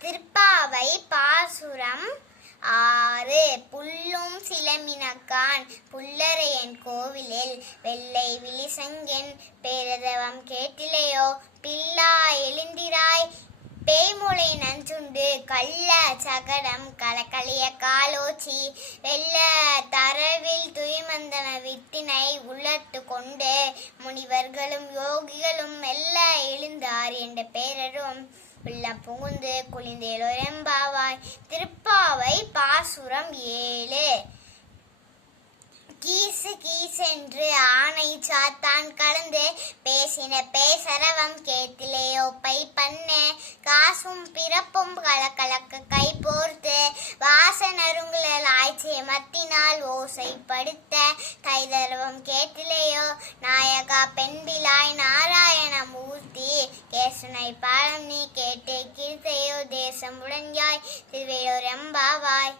திருப்பாவை பாசுரம் 6. புல்லும் சிலம்பினகான் புல்லரையன் கோவிலில் வெள்ளை விழிசங்கன் பேரதவம் கேட்டிலையோ பில்லா எழுந்திராய் பேய்முளை நஞ்சுண்டு கள்ள சகடம் கலக்கலிய காலோச்சி வெள்ள தரவில் துய்மந்தன வித்தினை உள்ளட்டு கொண்டு முனிவர்களும் யோகிகளும் மெல்ல எழுந்தார் என்ற பேரரும் உள்ளம் புகுந்து குளிந்தேலோரெம்பாவாய். திருப்பாவை பாசுரம் 7. கீசு கீசென்று ஆனை சாத்தான் கலந்து பேசின பேசரவம் கேட்டிலேயோ பை பண்ண காசும் பிறப்பும் கலக்கலக்க கை போர்த்து வாசனருங்குழல் ஆய்ச்சிய மத்தினால் ஓசைப்படுத்த கைதரவம் கேட்டிலேயோ நாயகா பெண்பிலாய் நாராயண மூர்த்தி கேசுனை பாலம் நீ கேட்டே கீர்த்தையோ தேசம் உடன்யாய் திருவேலோரெம்பாவாய்.